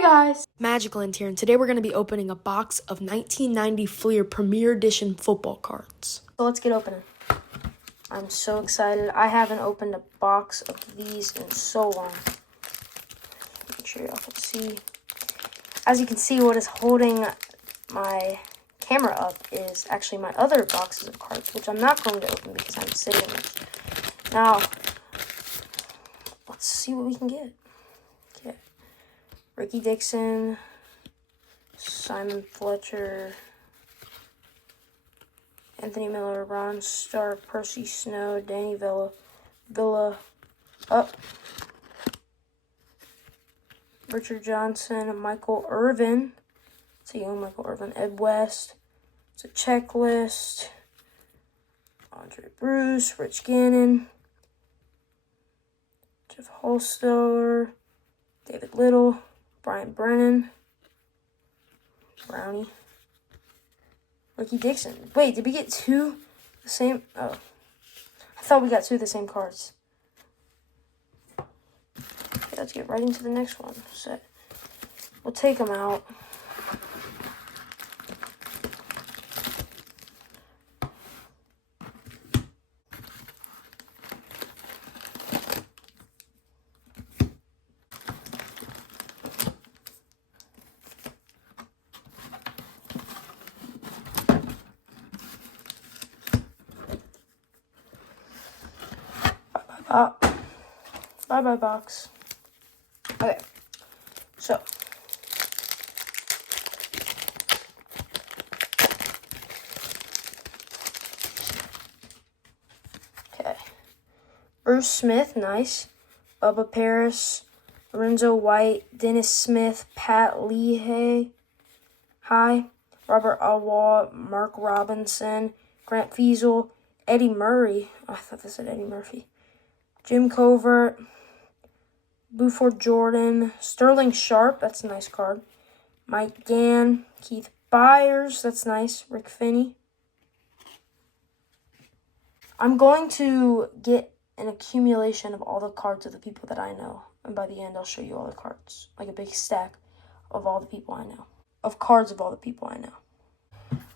Hey guys! Magicland here, and today we're going to be opening a box of 1990 Fleer Premier Edition football cards. So let's get opening. I'm so excited. I haven't opened a box of these in so long. Make sure y'all can see. As you can see, what is holding my camera up is actually my other boxes of cards, which I'm not going to open because I'm saving them. Now, let's see what we can get. Okay. Ricky Dixon, Simon Fletcher, Anthony Miller, Ron Stark, Percy Snow, Danny Villa, Richard Johnson, Michael Irvin. It's a young Michael Irvin. Ed West. It's a checklist. Andre Bruce, Rich Gannon, Jeff Holster, David Little, Brian Brennan, Brownie, Ricky Dixon. Wait, did we get two the same? Oh, I thought we got two of the same cards. Okay, let's get right into the next one. So we'll take them out. Bye-bye box. Okay, so Bruce Smith, nice. Bubba Paris, Lorenzo White, Dennis Smith, Pat Lehigh, Robert Alwal, Mark Robinson, Grant Fiesel, Eddie Murray. Oh, I thought this said Eddie Murphy. Jim Covert, Buford Jordan, Sterling Sharp, that's a nice card. Mike Gann, Keith Byers, that's nice. Rick Finney. I'm going to get an accumulation of all the cards of the people that I know. And by the end, I'll show you all the cards. Like a big stack of all the people I know. Of cards of all the people I know.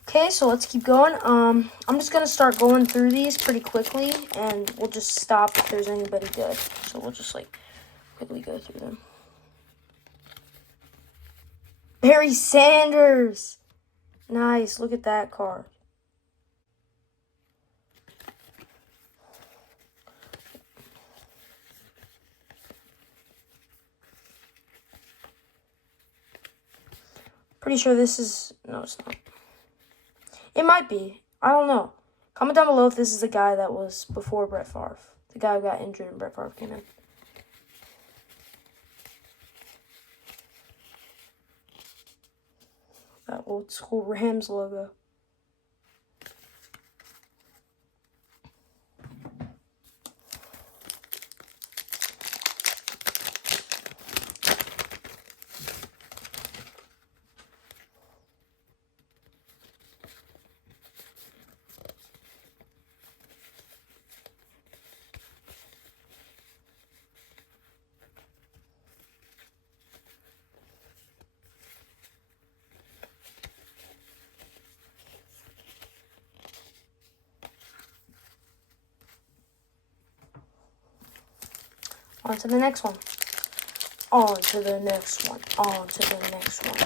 Okay, so let's keep going. I'm just going to start going through these pretty quickly. And we'll just stop if there's anybody good. So we'll just, quickly go through them. Barry Sanders! Nice, look at that card. Pretty sure this is... No, it's not. It might be. I don't know. Comment down below if this is the guy that was before Brett Favre. The guy who got injured and Brett Favre came in. That old school Rams logo. On to the next one. On to the next one. On to the next one.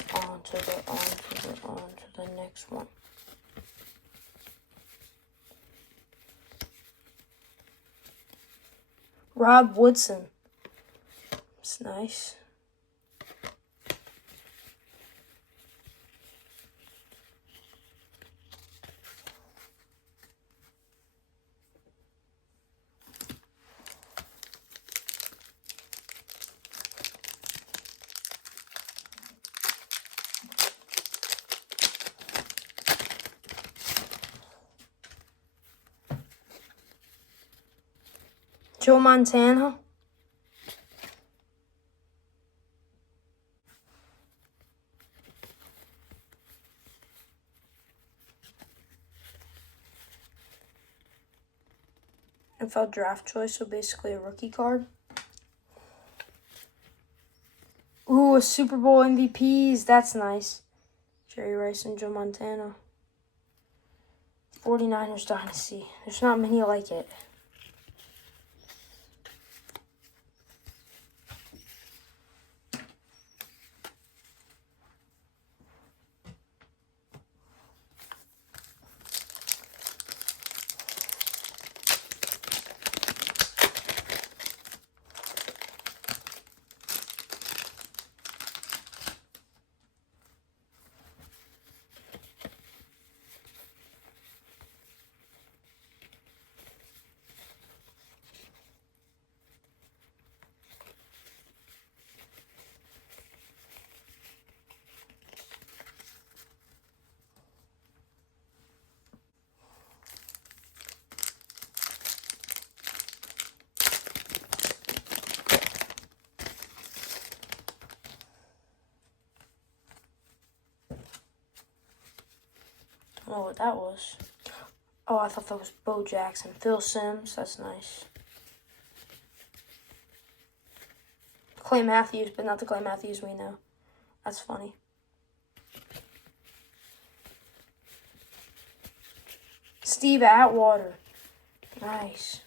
On to the next one. Rob Woodson. It's nice. Joe Montana. NFL draft choice, so basically a rookie card. Ooh, a Super Bowl MVPs. That's nice. Jerry Rice and Joe Montana. 49ers Dynasty. There's not many like it. I don't know what that was. Oh, I thought that was Bo Jackson. Phil Simms. That's nice. Clay Matthews, but not the Clay Matthews we know. That's funny. Steve Atwater. Nice.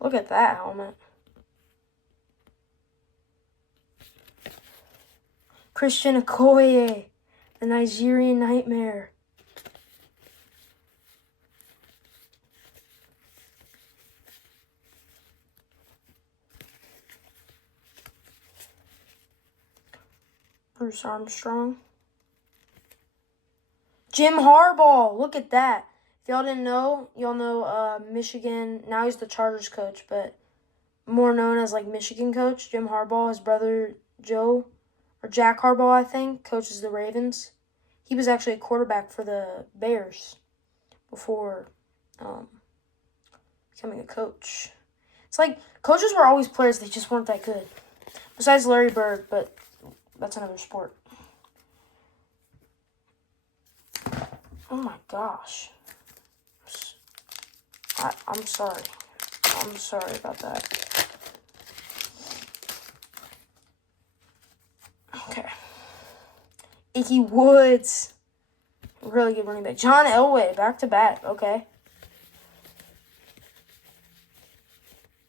Look at that helmet. Christian Okoye, the Nigerian Nightmare. Bruce Armstrong. Jim Harbaugh, look at that. If y'all didn't know, y'all know Michigan. Now he's the Chargers coach, but more known as like Michigan coach. Jim Harbaugh, his brother Joe, or Jack Harbaugh, I think, coaches the Ravens. He was actually a quarterback for the Bears before becoming a coach. It's like coaches were always players, they just weren't that good. Besides Larry Bird, but that's another sport. Oh my gosh. I'm sorry. I'm sorry about that. Okay. Icky Woods. Really good running back. John Elway, back to back. Okay.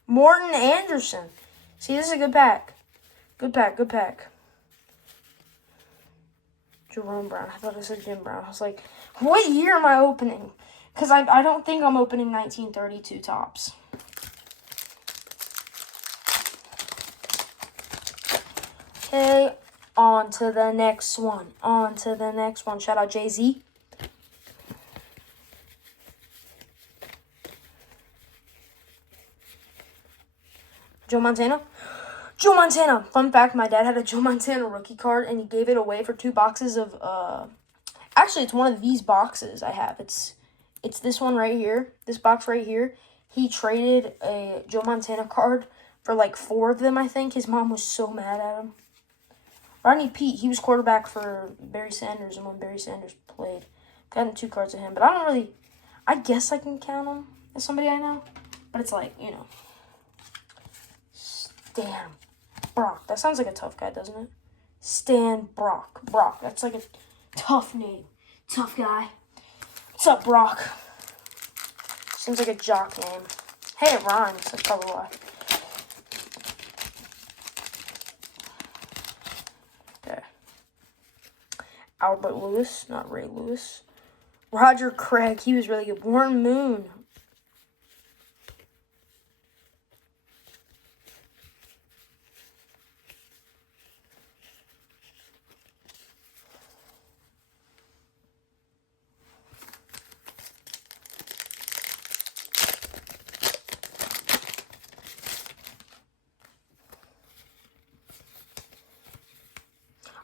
Morton Anderson. See, this is a good pack. Good pack, good pack. Jerome Brown. I thought it said Jim Brown. I was like, what year am I opening? Because I don't think I'm opening 1932 tops. Okay, on to the next one. On to the next one. Shout out Jay-Z. Joe Montana. Joe Montana. Fun fact, my dad had a Joe Montana rookie card, and he gave it away for 2 boxes of, actually, it's one of these boxes I have. It's this one right here, this box right here. He traded a Joe Montana card for like 4 of them, I think. His mom was so mad at him. Rodney Peete, he was quarterback for Barry Sanders, and when Barry Sanders played, gotten 2 cards of him. But I don't really, I guess I can count him as somebody I know. But it's like, you know. Stan Brock. That sounds like a tough guy, doesn't it? Stan Brock. Brock. That's like a tough name. Tough guy. What's up, Brock? Seems like a jock name. Hey, it rhymes. That's probably why. Okay. Albert Lewis, not Ray Lewis. Roger Craig, he was really good. Warren Moon.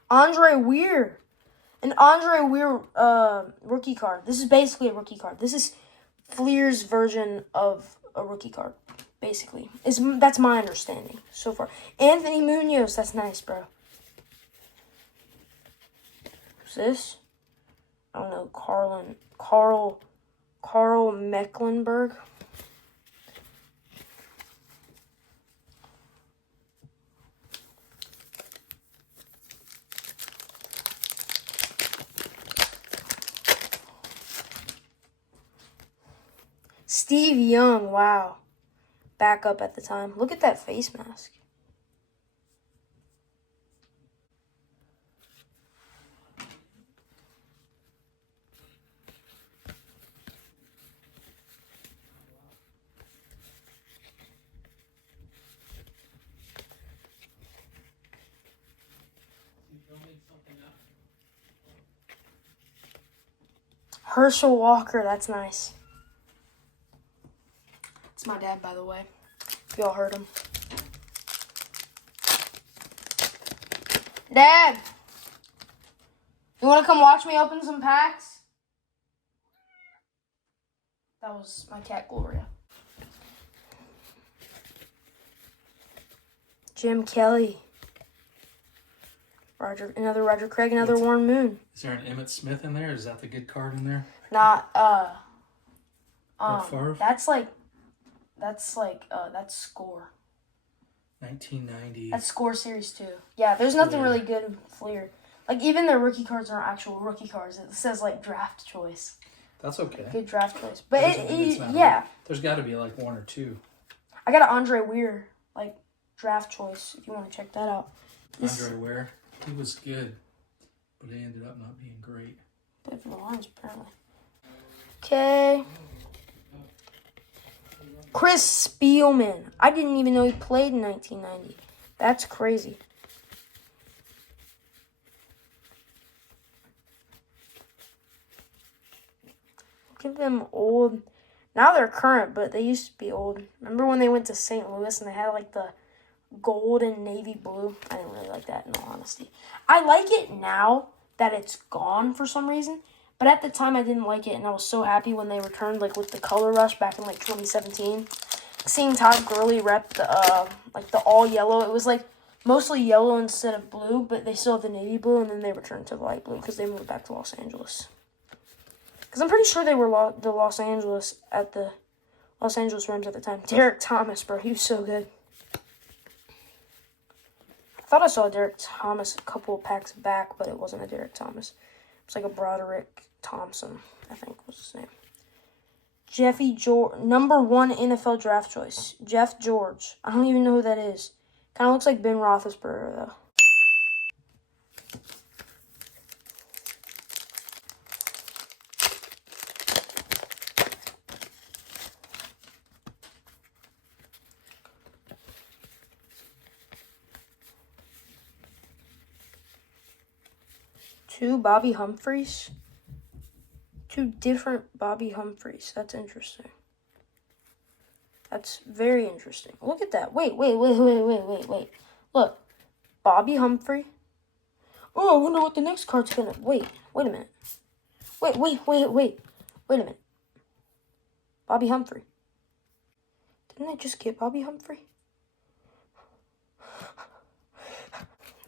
Andre Weir. An Andre Weir rookie card. This is basically a rookie card. This is Fleer's version of a rookie card, basically. That's my understanding so far. Anthony Munoz, that's nice, bro. Who's this? I don't know, Carl Mecklenburg. Steve Young, wow. Backup at the time. Look at that face mask. Herschel Walker, that's nice. It's my dad, by the way. If y'all heard him. Dad! You want to come watch me open some packs? That was my cat, Gloria. Jim Kelly. Another Roger Craig, another Warren Moon. Is there an Emmitt Smith in there? Is that the good card in there? Not, Favre? that's Score. 1990. That's Score Series 2. Yeah, there's nothing really good in Fleer. Like, even their rookie cards aren't actual rookie cards. It says, like, draft choice. That's okay. Good draft choice. But, yeah. There's got to be, like, one or two. I got an Andre Weir, like, draft choice, if you want to check that out. Andre Weir, he was good, but he ended up not being great. Played for the Lions, apparently. Okay. Chris Spielman. I didn't even know he played in 1990. That's crazy. Look at them old. Now they're current, but they used to be old. Remember when they went to St. Louis and they had like the gold and navy blue? I didn't really like that, in all honesty. I like it now that it's gone for some reason. But at the time, I didn't like it, and I was so happy when they returned, like, with the Color Rush back in, like, 2017. Seeing Todd Gurley rep the, the all-yellow. It was, like, mostly yellow instead of blue, but they still have the navy blue, and then they returned to the light blue because they moved back to Los Angeles. Because I'm pretty sure they were the Los Angeles Rams at the time. Derek Thomas, bro, he was so good. I thought I saw Derek Thomas a couple of packs back, but it wasn't a Derek Thomas. It's like a Broderick Thompson, I think was his name. Jeffy George, number 1 NFL draft choice. Jeff George. I don't even know who that is. Kind of looks like Ben Roethlisberger, though. Two Bobby Humphreys. Two different Bobby Humphreys. That's interesting. That's very interesting. Look at that. Wait. Look. Bobby Humphrey. Oh, I wonder what the next card's gonna... Wait a minute. Wait a minute. Bobby Humphrey. Didn't I just get Bobby Humphrey?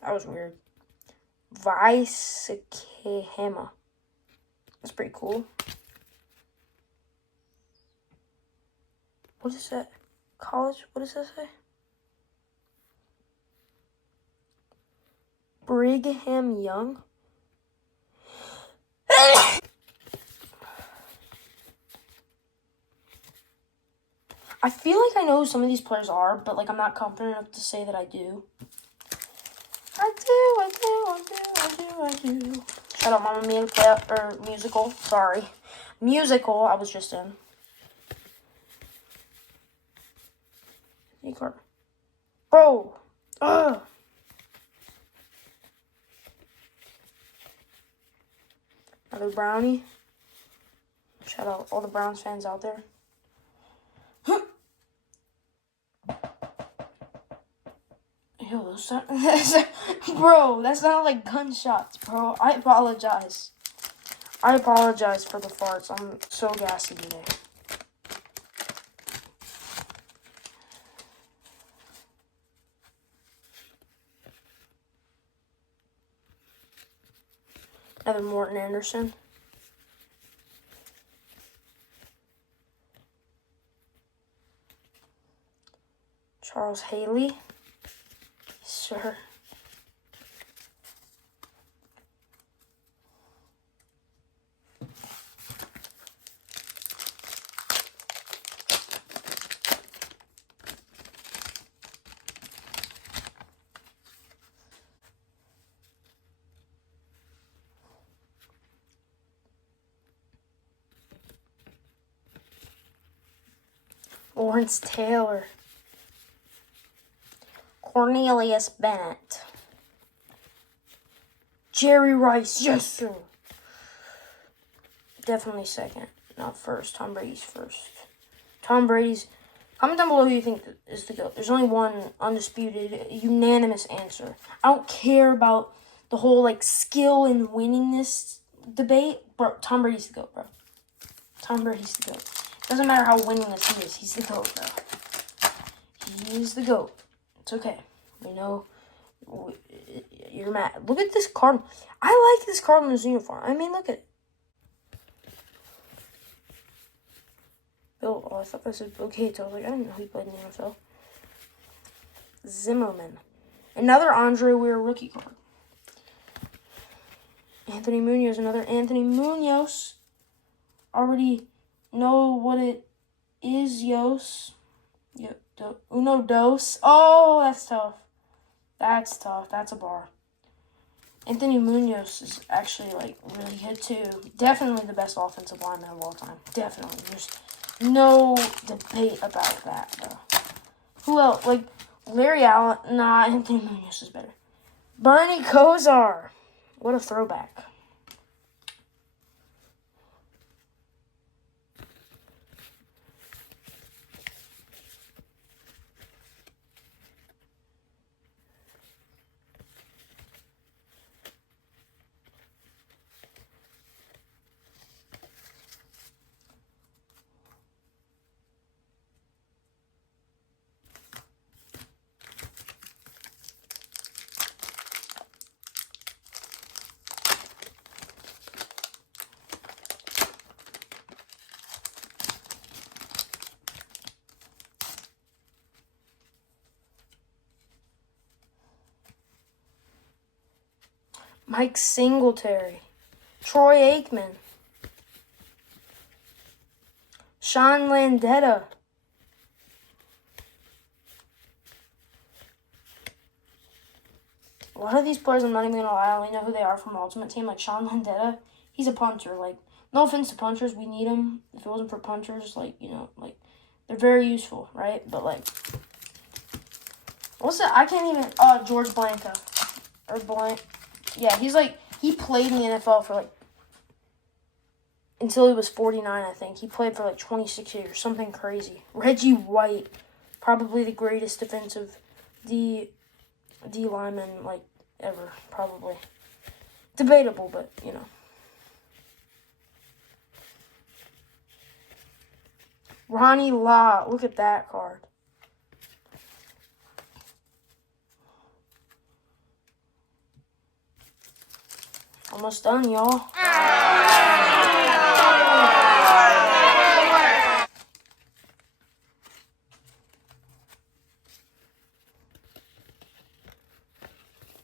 That was weird. Vicehema. That's pretty cool. What is that? College? What does that say? Brigham Young? I feel like I know who some of these players are, but like I'm not confident enough to say that I do. I do. Shout out Mamma Mia musical. Sorry. Musical I was just in. E-card. Bro. Ugh. Another brownie. Shout out all the Browns fans out there. Ew, bro, that sounded like gunshots, bro. I apologize. I apologize for the farts. I'm so gassy today. Another Morton Anderson. Charles Haley. Sir. Lawrence Taylor. Cornelius Bennett. Jerry Rice, yes sir. Definitely second, not first. Tom Brady's first. Tom Brady's. Comment down below who you think is the GOAT. There's only one undisputed, unanimous answer. I don't care about the whole like skill and winningness debate, bro. Tom Brady's the GOAT, bro. Tom Brady's the GOAT. Doesn't matter how winningest he is. He's the GOAT, bro. He is the GOAT. It's okay. We know you're mad. Look at this card. I like this Cardinals uniform. I mean, look at it. Bill, oh, I thought this was Bill Gates. I was like, I didn't know he played in the NFL. Zimmerman. Another Andre Weir rookie card. Anthony Munoz. Another Anthony Munoz. Already know what it is, Yos. Yep. Uno dos. Oh, that's tough. That's tough. That's a bar. Anthony Munoz is actually, like, really good, too. Definitely the best offensive lineman of all time. Definitely. There's no debate about that, though. Who else? Like, Larry Allen. Nah, Anthony Munoz is better. Bernie Kosar. What a throwback. Mike Singletary. Troy Aikman. Sean Landetta. A lot of these players, I'm not even going to lie, I only know who they are from Ultimate Team. Like Sean Landetta, he's a punter. Like, no offense to punters, we need them. If it wasn't for punters, like, you know, like, they're very useful, right? But, like, what's that? I can't even, George Blanca. Or Blank. Yeah, he's like, he played in the NFL for like, until he was 49, I think. He played for like 26 years, something crazy. Reggie White, probably the greatest defensive D lineman, like, ever, probably. Debatable, but, you know. Ronnie Lott, look at that card. Almost done, y'all.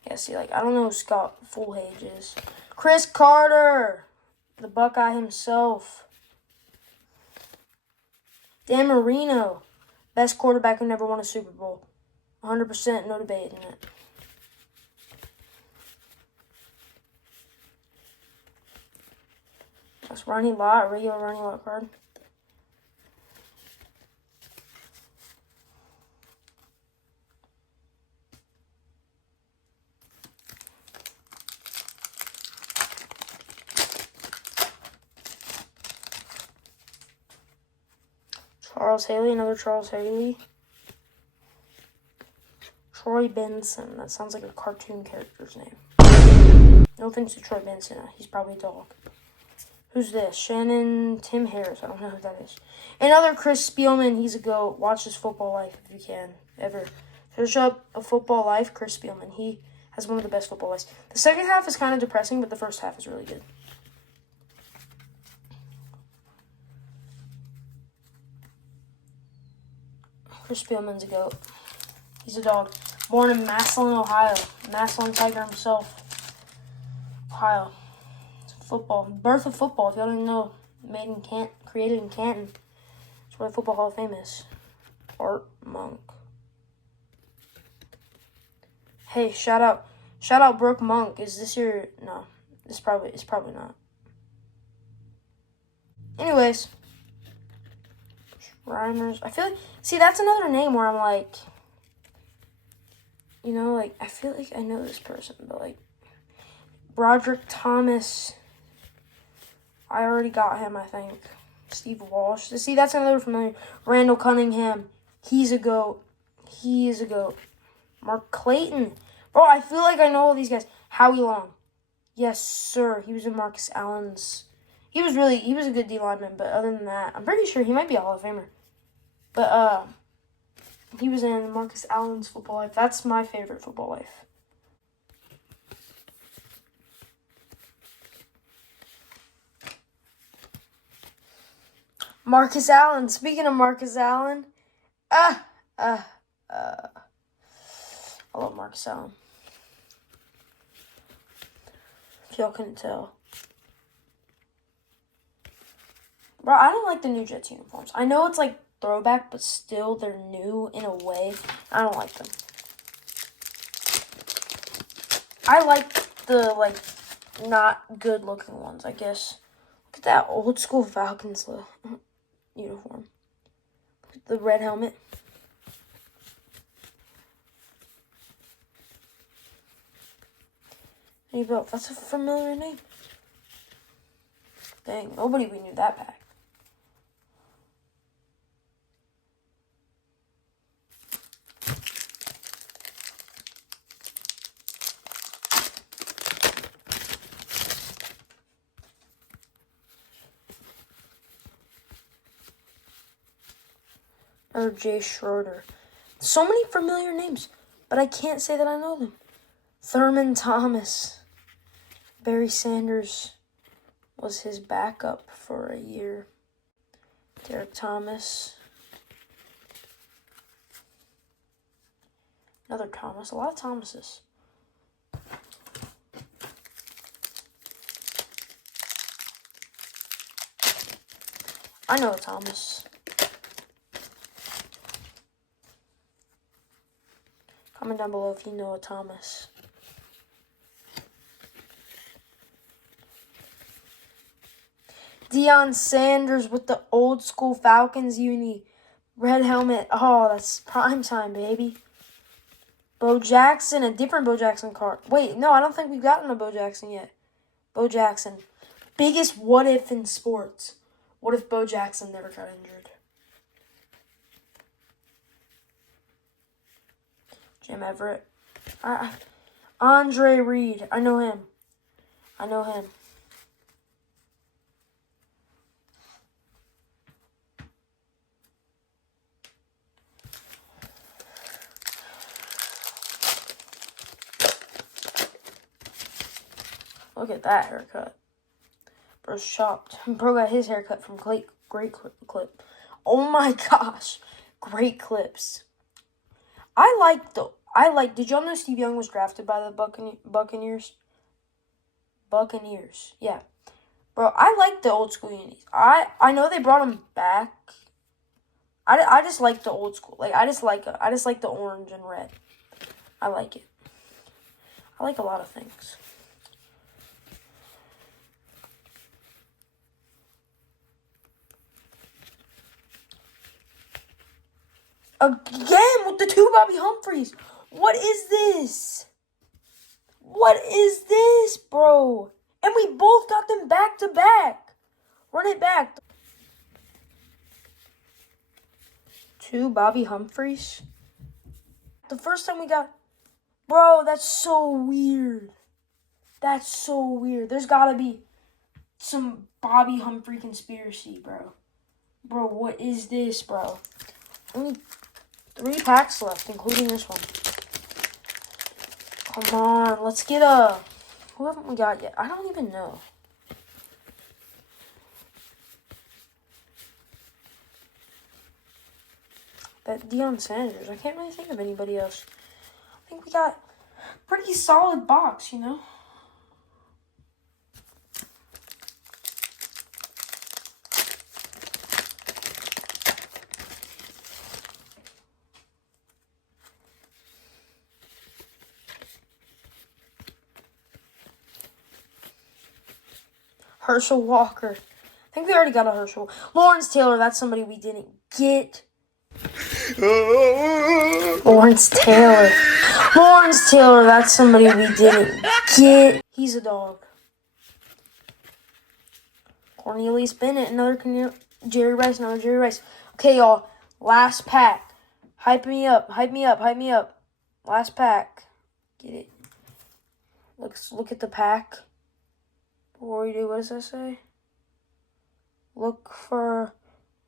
Yeah, see, like, I don't know who Scott Fulhage is. Chris Carter, the Buckeye himself. Dan Marino, best quarterback who never won a Super Bowl. 100%, no debate in it. That's Ronnie Lott, regular Ronnie Lott card. Charles Haley, another Charles Haley. Troy Benson, that sounds like a cartoon character's name. No offense to Troy Benson, he's probably a dog. Who's this? Tim Harris. I don't know who that is. Another Chris Spielman. He's a GOAT. Watch his Football Life if you can. Ever. Search up a Football Life, Chris Spielman. He has one of the best football lives. The second half is kind of depressing, but the first half is really good. Chris Spielman's a GOAT. He's a dog. Born in Massillon, Ohio. Massillon Tiger himself. Ohio. It's football. Birth of football, if y'all didn't know. Created in Canton. That's where the Football Hall of Fame is. Art Monk. Hey, shout out Brooke Monk. Is this your... No. It's probably not. Anyways. Reimers. I feel like... See, that's another name where I'm like... You know, like, I feel like I know this person, but, like... Broderick Thomas. I already got him, I think. Steve Walsh. See, that's another familiar. Randall Cunningham. He's a GOAT. He is a GOAT. Mark Clayton. Bro, I feel like I know all these guys. Howie Long. Yes, sir. He was in Marcus Allen's. He was a good D lineman, but other than that, I'm pretty sure he might be a Hall of Famer. But, he was in Marcus Allen's Football Life. That's my favorite Football Life. Marcus Allen. Speaking of Marcus Allen, I love Marcus Allen. If y'all couldn't tell. Bro, I don't like the new Jets uniforms. I know it's like throwback, but still they're new in a way. I don't like them. I like the, like, not good looking ones, I guess. Look at that old school Falcons uniform. The red helmet. Hey, Bill, that's a familiar name. Dang, nobody we knew that pack. Or Jay Schroeder. So many familiar names, but I can't say that I know them. Thurman Thomas. Barry Sanders was his backup for a year. Derek Thomas. Another Thomas. A lot of Thomases. I know a Thomas. Comment down below if you know a Thomas. Deion Sanders with the old school Falcons uni. Red helmet. Oh, that's prime time, baby. Bo Jackson, a different Bo Jackson card. Wait, no, I don't think we've gotten a Bo Jackson yet. Bo Jackson. Biggest what if in sports. What if Bo Jackson never got injured? Jim Everett. Andre Reed. I know him. Look at that haircut. Bro's chopped. Bro got his haircut from Great Clip. Oh my gosh. Great clips. Did y'all know Steve Young was drafted by the Buccaneers? Buccaneers. Yeah. Bro, I like the old school unis. I know they brought them back. I just like the old school. Like I just like the orange and red. I like it. I like a lot of things. Again with the two Bobby Humphreys. What is this? What is this, bro? And we both got them back to back. Run it back. Two Bobby Humphreys. The first time we got... Bro, that's so weird. That's so weird. There's got to be some Bobby Humphrey conspiracy, bro. Bro, what is this, bro? Only 3 packs left, including this one. Come on, let's get who haven't we got yet? I don't even know. That Deion Sanders. I can't really think of anybody else. I think we got a pretty solid box, you know? Herschel Walker. I think we already got a Herschel. Lawrence Taylor, that's somebody we didn't get. Lawrence Taylor. Lawrence Taylor, that's somebody we didn't get. He's a dog. Cornelius Bennett, another Jerry Rice, another Jerry Rice. Okay, y'all. Last pack. Hype me up, hype me up, hype me up. Last pack. Get it. Let's look at the pack. Before we do, what does that say? Look for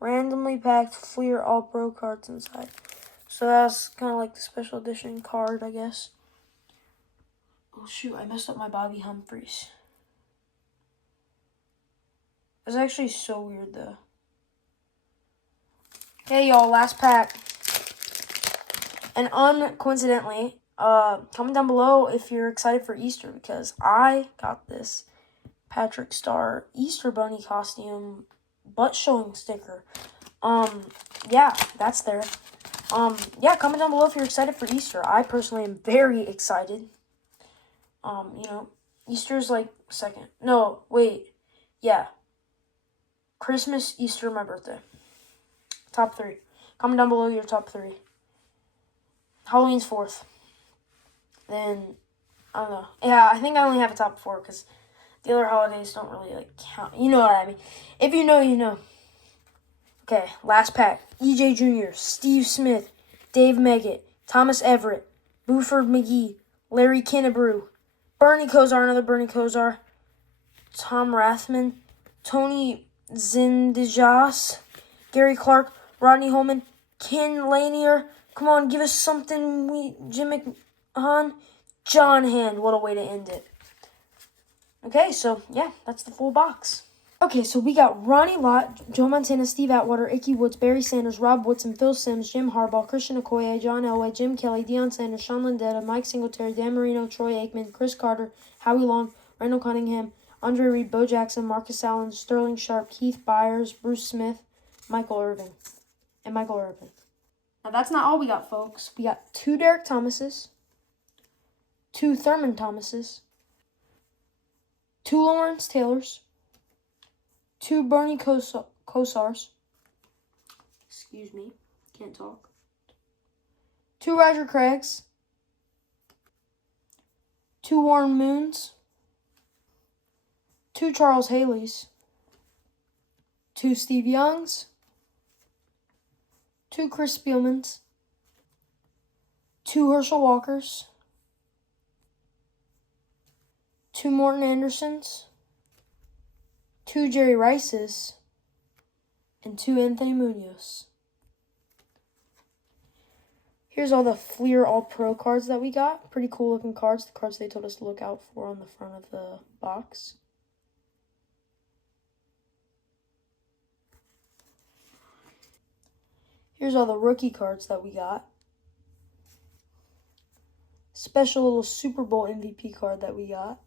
randomly packed Fleer All-Pro cards inside. So that's kind of like the special edition card, I guess. Oh, shoot. I messed up my Bobby Humphries. It's actually so weird, though. Hey, y'all. Last pack. And uncoincidentally, comment down below if you're excited for Easter, because I got this Patrick Star Easter Bunny costume butt showing sticker. Yeah, that's there. Yeah, comment down below if you're excited for Easter. I personally am very excited. You know, Easter's like second. No, wait. Yeah. Christmas, Easter, my birthday. Top 3. Comment down below your top 3. Halloween's 4th. Then, I don't know. Yeah, I think I only have a top 4 because the other holidays don't really, like, count. You know what I mean. If you know, you know. Okay, last pack. EJ Jr., Steve Smith, Dave Meggett, Thomas Everett, Buford McGee, Larry Kennebrew, Bernie Kosar, another Bernie Kosar, Tom Rathman, Tony Zindejas, Gary Clark, Rodney Holman, Ken Lanier. Come on, give us something. Jim McMahon, John Hand. What a way to end it. Okay, so, yeah, that's the full box. Okay, so we got Ronnie Lott, Joe Montana, Steve Atwater, Ickey Woods, Barry Sanders, Rob Woodson, Phil Simms, Jim Harbaugh, Christian Okoye, John Elway, Jim Kelly, Deion Sanders, Sean Lindetta, Mike Singletary, Dan Marino, Troy Aikman, Chris Carter, Howie Long, Randall Cunningham, Andre Reed, Bo Jackson, Marcus Allen, Sterling Sharp, Keith Byers, Bruce Smith, Michael Irvin. Now, that's not all we got, folks. We got 2 Derek Thomases, 2 Thurman Thomases, 2 Lawrence Taylors, 2 Bernie Kosars. Excuse me, can't talk. 2 Roger Craigs. 2 Warren Moons. 2 Charles Haleys. 2 Steve Youngs. 2 Chris Spielmans. 2 Herschel Walkers. 2 Morton Andersons. 2 Jerry Rices, and 2 Anthony Munoz. Here's all the Fleer All-Pro cards that we got. Pretty cool looking cards. The cards they told us to look out for on the front of the box. Here's all the rookie cards that we got. Special little Super Bowl MVP card that we got.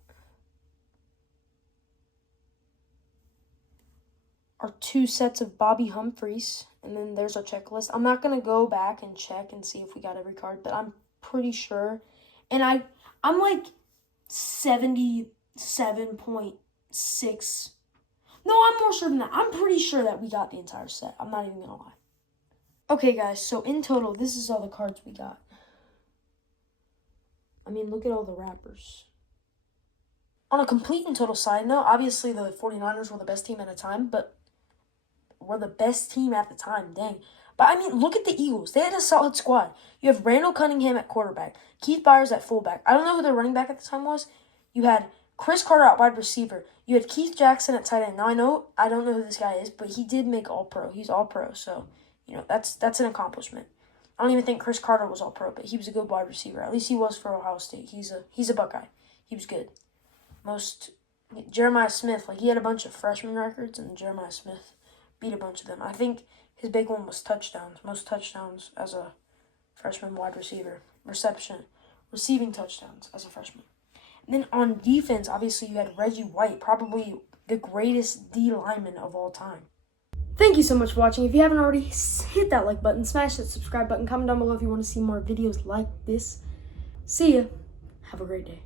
Our 2 sets of Bobby Humphries, and then there's our checklist. I'm not going to go back and check and see if we got every card, but I'm pretty sure. And I'm like 77.6. No, I'm more sure than that. I'm pretty sure that we got the entire set. I'm not even going to lie. Okay, guys, so in total, this is all the cards we got. I mean, look at all the wrappers. On a complete and total side note, obviously the 49ers were the best team at the time, but were the best team at the time, dang. But, I mean, look at the Eagles. They had a solid squad. You have Randall Cunningham at quarterback, Keith Byers at fullback. I don't know who their running back at the time was. You had Chris Carter at wide receiver. You had Keith Jackson at tight end. Now, I don't know who this guy is, but he did make All-Pro. He's All-Pro, so, you know, that's an accomplishment. I don't even think Chris Carter was all pro, but he was a good wide receiver. At least he was for Ohio State. He's a Buckeye. He was good. Jeremiah Smith, like he had a bunch of freshman records, and Jeremiah Smith beat a bunch of them. I think his big one was touchdowns. Most touchdowns as a freshman wide receiver. Receiving touchdowns as a freshman. And then on defense, obviously you had Reggie White, probably the greatest D lineman of all time. Thank you so much for watching. If you haven't already, hit that like button, smash that subscribe button, comment down below if you want to see more videos like this. See ya. Have a great day.